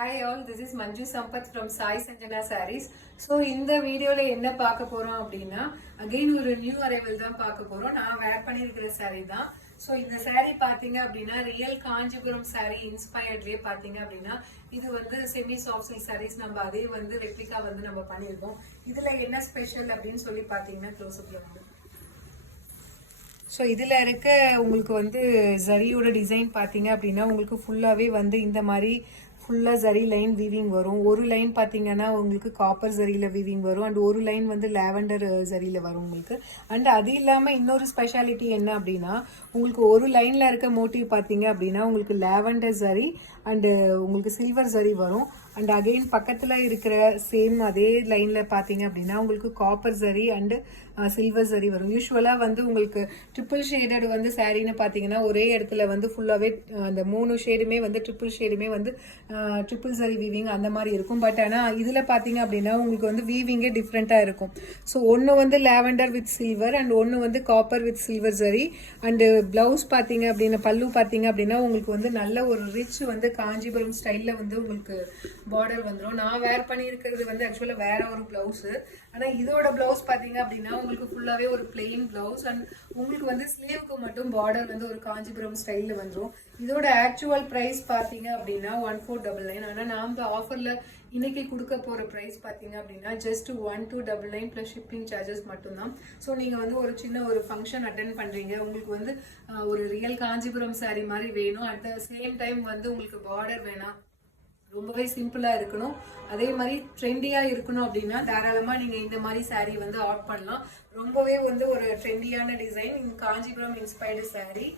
Hi all, this is Manju Sampath from Sai Sanjana Sarees. So இந்த வீடியோல என்ன பார்க்க போறோம் அப்படின்னா அகைன் ஒரு நியூ அரைவல் தான் பார்க்க போறோம். நான் வேர் பண்ணியிருக்கிற saree தான். ஸோ இந்த saree பார்த்தீங்க அப்படின்னா ரியல் காஞ்சிபுரம் saree இன்ஸ்பயர்ட்லேயே பார்த்தீங்க அப்படின்னா இது வந்து செமி சாஃப்ட் சில்க் sarees நம்ம அதே வந்து ரெப்ளிகா வந்து நம்ம பண்ணியிருக்கோம். இதுல என்ன ஸ்பெஷல் அப்படின்னு சொல்லி பார்த்தீங்கன்னா க்ளோஸ்அப்ல வந்து ஸோ இதில் இருக்க உங்களுக்கு வந்து ஜரியோட டிசைன் பார்த்தீங்க அப்படின்னா உங்களுக்கு ஃபுல்லாகவே வந்து இந்த மாதிரி ஃபுல்லாக ஜரி லைன் வீவிங் வரும். ஒரு லைன் பார்த்தீங்கன்னா உங்களுக்கு காப்பர் ஜரியில் வீவிங் வரும் அண்ட் ஒரு லைன் வந்து லேவண்டர் ஜரியில் வரும் உங்களுக்கு. அண்ட் அது இல்லாமல் இன்னொரு ஸ்பெஷாலிட்டி என்ன அப்படின்னா உங்களுக்கு ஒரு லைனில் இருக்க மோட்டிவ் பார்த்தீங்க அப்படின்னா உங்களுக்கு லேவண்டர் ஜரி அண்டு உங்களுக்கு சில்வர் ஜரி வரும். அண்ட் அகெயின் பக்கத்தில் இருக்கிற சேம் அதே லைனில் பார்த்தீங்க அப்படின்னா உங்களுக்கு copper zari and silver zari வரும். யூஸ்வலாக வந்து உங்களுக்கு ட்ரிபிள் ஷேடட் வந்து சாரீன்னு பார்த்தீங்கன்னா ஒரே இடத்துல வந்து ஃபுல்லாகவே அந்த 3 ஷேடுமே வந்து ட்ரிபிள் ஷேடுமே வந்து ட்ரிபிள் ஜரி வீவிங் அந்த மாதிரி இருக்கும். பட் ஆனால் இதில் பார்த்தீங்க அப்படின்னா உங்களுக்கு வந்து வீவிங்கே டிஃப்ரெண்ட்டாக இருக்கும். ஸோ ஒன்று வந்து லேவண்டர் வித் சில்வர் அண்ட் ஒன்று வந்து copper with silver zari. And blouse பார்த்தீங்க அப்படின்னா பல்லு பார்த்தீங்க அப்படின்னா உங்களுக்கு வந்து நல்ல ஒரு ரிச் வந்து காஞ்சிபுரம் ஸ்டைலில் வந்து உங்களுக்கு பார்டர் வந்துடும். நான் வேர் பண்ணியிருக்கிறது வந்து ஆக்சுவலாக வேற ஒரு ப்ளவுஸு. ஆனால் இதோட ப்ளவுஸ் பார்த்தீங்க அப்படின்னா உங்களுக்கு ஃபுல்லாகவே ஒரு பிளெயின் ப்ளவுஸ் அண்ட் உங்களுக்கு வந்து ஸ்லீவுக்கு மட்டும் பார்டர் வந்து ஒரு காஞ்சிபுரம் ஸ்டைலில் வந்துடும். இதோட ஆக்சுவல் ப்ரைஸ் பார்த்தீங்க அப்படின்னா 1499. ஆனால் நாம் ஆஃபரில் இன்னைக்கு கொடுக்க போகிற ப்ரைஸ் பார்த்தீங்க அப்படின்னா ஜஸ்ட் 1299 ப்ளஸ் ஷிப்பிங் சார்ஜஸ் மட்டும்தான். ஸோ நீங்கள் வந்து ஒரு சின்ன ஒரு ஃபங்க்ஷன் அட்டென்ட் பண்ணுறீங்க, உங்களுக்கு வந்து ஒரு ரியல் காஞ்சிபுரம் சாரீ மாதிரி வேணும், அட் த சேம் டைம் வந்து உங்களுக்கு பார்டர் வேணாம், ரொம்பவே சிம்பிளாக இருக்கணும், அதே மாதிரி ட்ரெண்டியாக இருக்கணும் அப்படின்னா தாராளமாக நீங்கள் இந்த மாதிரி சாரீ வந்து ஆட் பண்ணலாம். ரொம்பவே வந்து ஒரு ட்ரெண்டியான design Kanchipuram inspired sari.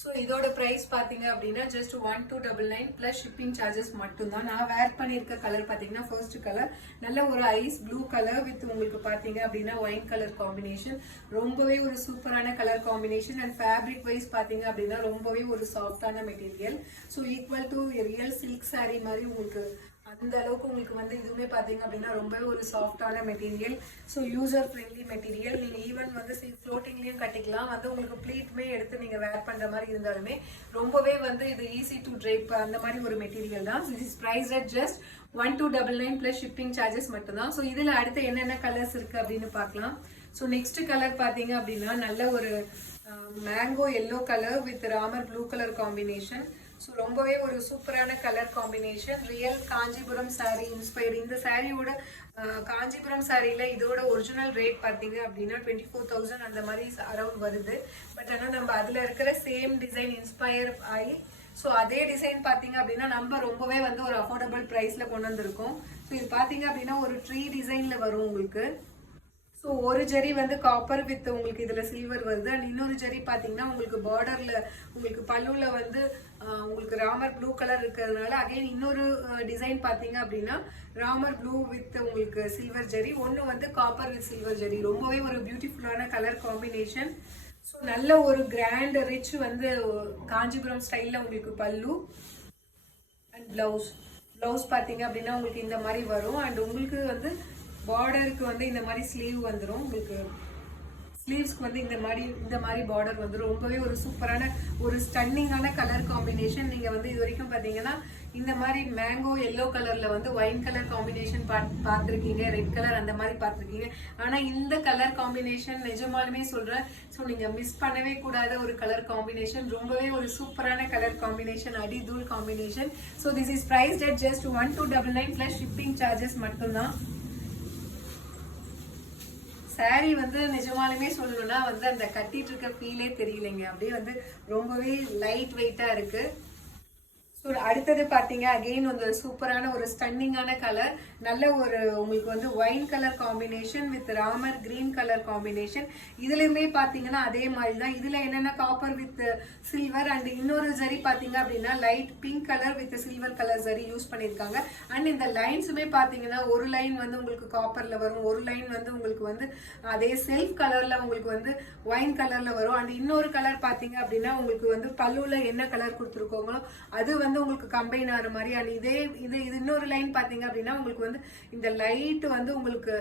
So இதோட ப்ரைஸ் பார்த்தீங்க அப்படின்னா ஜஸ்ட் 1299 ப்ளஸ் ஷிப்பிங் சார்ஜஸ் மட்டும்தான். நான் வேர் பண்ணியிருக்க கலர் பார்த்தீங்கன்னா ஃபர்ஸ்ட் கலர் நல்ல ஒரு ஐஸ் ப்ளூ கலர் வித் உங்களுக்கு பார்த்தீங்க அப்படின்னா ஒயின் கலர் காம்பினேஷன். ரொம்பவே ஒரு சூப்பரான colour combination and fabric wise பார்த்தீங்க அப்படின்னா ரொம்பவே ஒரு சாஃப்டான material. So equal to real silk sari மாதிரி உங்களுக்கு அந்த அளவுக்கு உங்களுக்கு வந்து இதுவுமே பார்த்தீங்க அப்படின்னா ரொம்பவே ஒரு சாஃப்டான material. So user friendly material. நீங்கள் ஈவன் வந்து ஃப்ளோட்டிங்லேயும் கட்டிக்கலாம், வந்து உங்களுக்கு ப்ளீட்டுமே எடுத்து நீங்கள் வேர் பண்ணுற மாதிரி இருந்தாலுமே ரொம்பவே வந்து இது ஈஸி டு ட்ரைப் அந்த மாதிரி ஒரு மெட்டீரியல் தான். This is price at just 1299 plus shipping charges மட்டும்தான். ஸோ இதில் அடுத்து என்னென்ன கலர்ஸ் இருக்குது அப்படின்னு பார்க்கலாம். ஸோ நெக்ஸ்ட் கலர் பார்த்தீங்க அப்படின்னா நல்ல ஒரு mango yellow colour with Ramar blue colour combination. So ரொம்பவே ஒரு சூப்பரான colour combination, real Kanchipuram sari inspire. இந்த சாரியோட காஞ்சிபுரம் சாரியில் இதோட ஒரிஜினல் ரேட் பார்த்தீங்க அப்படின்னா 24,000 அந்த மாதிரி அரௌண்ட் வருது. பட் ஆனால் நம்ம அதில் இருக்கிற சேம் டிசைன் இன்ஸ்பயர் ஆகி ஸோ அதே டிசைன் பார்த்தீங்க அப்படின்னா நம்ம ரொம்பவே வந்து ஒரு அஃபோர்டபுள் ப்ரைஸில் கொண்டு வந்திருக்கோம். ஸோ இது பார்த்தீங்க அப்படின்னா ஒரு ட்ரீ டிசைனில் வரும் உங்களுக்கு. ஸோ ஒரு ஜரி வந்து காப்பர் வித் உங்களுக்கு இதில் சில்வர் வருது அண்ட் இன்னொரு ஜரி பார்த்தீங்கன்னா உங்களுக்கு பார்டரில் உங்களுக்கு பல்லுவில் வந்து உங்களுக்கு ராமர் ப்ளூ கலர் இருக்கிறதுனால அகைன் இன்னொரு டிசைன் பார்த்தீங்க அப்படின்னா ராமர் ப்ளூ வித் உங்களுக்கு சில்வர் ஜரி, ஒன்று வந்து காப்பர் வித் சில்வர் ஜரி. ரொம்பவே ஒரு பியூட்டிஃபுல்லான கலர் காம்பினேஷன். ஸோ நல்ல ஒரு கிராண்ட் ரிச் வந்து காஞ்சிபுரம் ஸ்டைலில் உங்களுக்கு பல்லு அண்ட் ப்ளவுஸ் பார்த்தீங்க அப்படின்னா உங்களுக்கு இந்த மாதிரி வரும். அண்ட் உங்களுக்கு வந்து பார்டருக்கு வந்து இந்த மாதிரி ஸ்லீவ் வந்துடும். உங்களுக்கு ஸ்லீவ்ஸ்க்கு வந்து இந்த மாதிரி பார்டர் வந்துடும். ரொம்பவே ஒரு சூப்பரான ஒரு ஸ்டன்னிங்கான கலர் காம்பினேஷன். நீங்கள் வந்து இது வரைக்கும் பார்த்தீங்கன்னா இந்த மாதிரி மேங்கோ எல்லோ கலரில் வந்து ஒயின் கலர் காம்பினேஷன் பார்த்துருக்கீங்க, ரெட் கலர் அந்த மாதிரி பார்த்துருக்கீங்க. ஆனால் இந்த கலர் காம்பினேஷன் நிஜமாலுமே சொல்கிறேன், ஸோ நீங்கள் மிஸ் பண்ணவே கூடாத ஒரு கலர் காம்பினேஷன். ரொம்பவே ஒரு சூப்பரான கலர் காம்பினேஷன், அடி தூள் combination. So this is priced at just 1299 plus shipping charges மட்டும்தான். சாரீ வந்து நிஜமாலுமே சொல்லணும்னா வந்து அந்த கட்டிட்டு இருக்க ஃபீலே தெரியலைங்க, அப்படியே வந்து ரொம்பவே லைட் வெயிட்டா இருக்கு. ஸோ அடுத்தது பார்த்தீங்க அகெயின் வந்து சூப்பரான ஒரு ஸ்டன்னிங்கான கலர், நல்ல ஒரு உங்களுக்கு வந்து ஒயின் கலர் காம்பினேஷன் வித் ராமர் கிரீன் கலர் காம்பினேஷன். இதுலையுமே பார்த்தீங்கன்னா அதே மாதிரி தான். இதில் என்னென்ன காப்பர் வித் சில்வர் அண்ட் இன்னொரு ஜரி பார்த்தீங்க அப்படின்னா light pink colour with silver colour zari use பண்ணியிருக்காங்க. அண்ட் இந்த லைன்ஸுமே பார்த்தீங்கன்னா ஒரு லைன் வந்து உங்களுக்கு காப்பரில் வரும், ஒரு லைன் வந்து உங்களுக்கு வந்து அதே செல்ஃப் கலரில் உங்களுக்கு வந்து ஒயின் கலரில் வரும். அண்ட் இன்னொரு கலர் பார்த்தீங்க அப்படின்னா உங்களுக்கு வந்து பல்லுவில் என்ன கலர் கொடுத்துருக்கோங்களோ அது வந்து வந்து உங்களுக்கு கம்பைன் ஆகிற மாதிரி. அண்ட் இது இன்னொரு லைன் பாத்தீங்க அப்படின்னா உங்களுக்கு வந்து இந்த லைட் வந்து உங்களுக்கு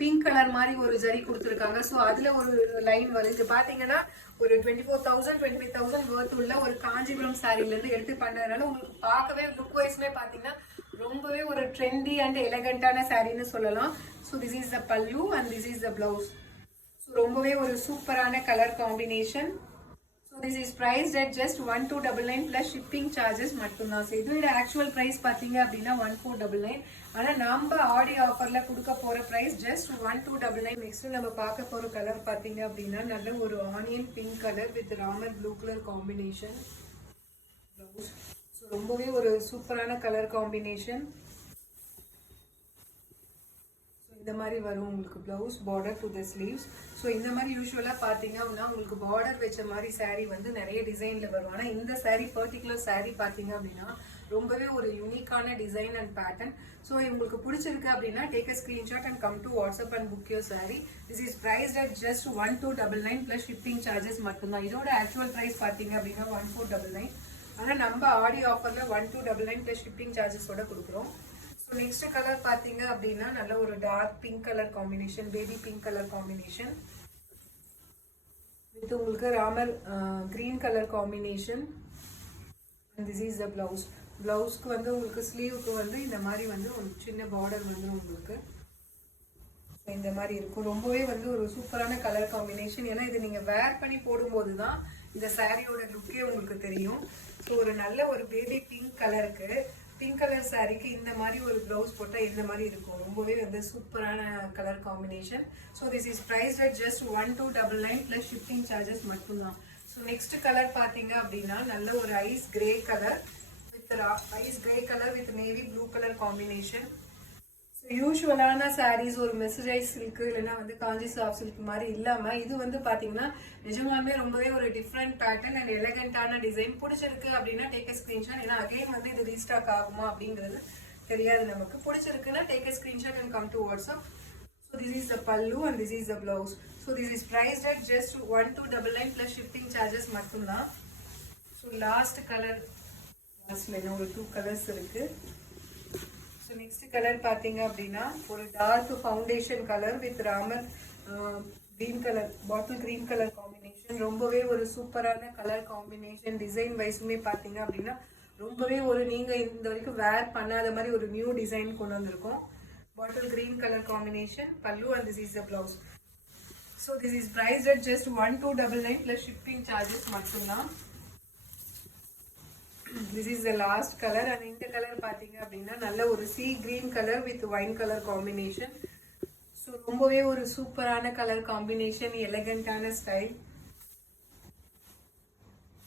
பிங்க் கலர் மாதிரி ஒரு ஜரி கொடுத்துருக்காங்க. ஸோ அதுல ஒரு லைன் வரும். இது பாத்தீங்கன்னா ஒரு 24,000 25,000 வர்த் உள்ள ஒரு காஞ்சிபுரம் சாரில இருந்து எடுத்து பண்ணதுனால உங்களுக்கு பார்க்கவே லுக் வைஸ்மே பாத்தீங்கன்னா ரொம்பவே ஒரு ட்ரெண்டி அண்ட் எலகண்டான சாரின்னு சொல்லலாம். So this is the pallu and this is the blouse. So ரொம்பவே ஒரு சூப்பரான colour combination. So this is priced at just 1299 plus shipping charges மட்டும்தான். ஸோ இதோட ஆக்சுவல் ப்ரைஸ் பார்த்தீங்க அப்படின்னா 1499. ஆனால் நம்ம ஆடி ஆஃபரில் கொடுக்க போகிற ப்ரைஸ் ஜஸ்ட் 1299. நெக்ஸ்ட் நம்ம பார்க்க போகிற கலர் பார்த்தீங்க அப்படின்னா நல்ல ஒரு onion pink colour with Ramar blue colour combination. So ரொம்பவே ஒரு சூப்பரான கலர் காம்பினேஷன். இந்த மாதிரி வரும் உங்களுக்கு blouse border to the sleeves. So இந்த மாதிரி யூஸ்வலாக பார்த்தீங்க அப்படின்னா உங்களுக்கு பார்டர் வச்ச மாதிரி சாரீ வந்து நிறைய டிசைனில் வரும். ஆனால் இந்த சாரீ பர்டிகுலர் சாரீ பார்த்தீங்க அப்படின்னா ரொம்பவே ஒரு யூனிக்கான டிசைன் அண்ட் பேட்டர்ன். ஸோ உங்களுக்கு பிடிச்சிருக்கு அப்படின்னா take a screenshot and come to WhatsApp and book your sari. This is priced at just 1299 plus shipping charges மட்டும்தான். இதோட ஆக்சுவல் ப்ரைஸ் பார்த்தீங்க அப்படின்னா 1499. ஆனால் நம்ம ஆடி ஆஃபரில் 1299 ப்ளஸ் ஷிப்பிங் சார்ஜஸோட கொடுக்குறோம். ஸோ நெக்ஸ்ட் கலர் பார்த்தீங்க அப்படின்னா நல்ல ஒரு dark pink colour combination, baby pink colour combination with உங்களுக்கு Ramar green colour combination. This is the blouse. பிளவுஸ்க்கு வந்து உங்களுக்கு ஸ்லீவுக்கு வந்து இந்த மாதிரி வந்து ஒரு சின்ன பார்டர் வந்து உங்களுக்கு இந்த மாதிரி இருக்கும். ரொம்பவே வந்து ஒரு சூப்பரான கலர் காம்பினேஷன். ஏன்னா இது நீங்கள் வேர் பண்ணி போடும்போது தான் இந்த சாரியோட லுக்கே உங்களுக்கு தெரியும். ஸோ ஒரு நல்ல ஒரு பேபி பிங்க் கலருக்கு பிங்க் கலர் சாரிக்கு இந்த மாதிரி ஒரு ப்ளவுஸ் போட்டால் இந்த மாதிரி இருக்கும். ரொம்பவே வந்து சூப்பரான colour combination. So this is price at just 1299 plus shipping charges மட்டும்தான். ஸோ நெக்ஸ்ட் கலர் பார்த்தீங்க அப்படின்னா நல்ல ஒரு ice grey colour with navy blue colour combination. யூஸ்வலான சாரீஸ் ஒரு மெசரைஸ் சில்க் இல்லைன்னா வந்து காஞ்சி சாஃப்ட் சில்க் மாதிரி இல்லாமல் இது வந்து பார்த்தீங்கன்னா நிஜமாலுமே ரொம்பவே ஒரு டிஃப்ரெண்ட் பேட்டர்ன் அண்ட் எலகண்டான டிசைன். பிடிச்சிருக்கு அப்படின்னா டேக் அ ஸ்க்ரீன்ஷாட். ஏன்னா அகைன் வந்து இது ரீஸ்டாக் ஆகுமா அப்படிங்கிறது தெரியாது நமக்கு. பிடிச்சிருக்குன்னா take a screenshot and come to WhatsApp. So this is the pallu and this is the blouse. So this is priced at just 1299 plus shipping charges மட்டும்தான். ஸோ லாஸ்ட் கலர் என்ன ஒரு 2 கலர்ஸ் இருக்குது. நெக்ஸ்ட் கலர் பார்த்தீங்க அப்படின்னா ஒரு dark foundation colour with ராமர் green colour bottle green colour combination. ரொம்பவே ஒரு சூப்பரான கலர் காம்பினேஷன். டிசைன் வைஸுமே பார்த்தீங்க அப்படின்னா ரொம்பவே ஒரு நீங்கள் இந்த வரைக்கும் வேர் பண்ணாத மாதிரி ஒரு நியூ டிசைன் கொண்டு வந்திருக்கோம். பாட்டில் கிரீன் கலர் காம்பினேஷன், பல்லு and this is the blouse. So this is priced at just 1299 plus shipping charges மட்டும்தான். This is the last color and இந்த கலர் பாத்தீங்க அப்படின்னா நல்ல ஒரு sea green color with wine color combination. So ரொம்பவே ஒரு சூப்பரான கலர் காம்பினேஷன், எலகண்டான ஸ்டைல்.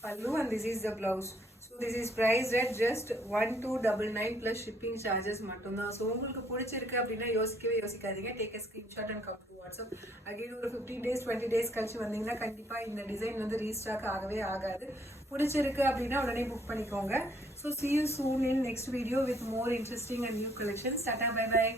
பல்லு and this is the blouse. So this is priced at just 1299 plus shipping charges மட்டும்தான். ஸோ உங்களுக்கு பிடிச்சிருக்கு அப்படின்னா யோசிக்காதீங்க. Take a screenshot and come to WhatsApp. Again ஒரு 15 days 20 days கழிச்சு வந்தீங்கன்னா கண்டிப்பா இந்த டிசைன் வந்து ரீஸ்டாக் ஆகவே ஆகாது. பிடிச்சிருக்கு அப்படின்னா உடனே புக் பண்ணிக்கோங்க. So see you soon in next video with more interesting and new collections. Tata, bye bye.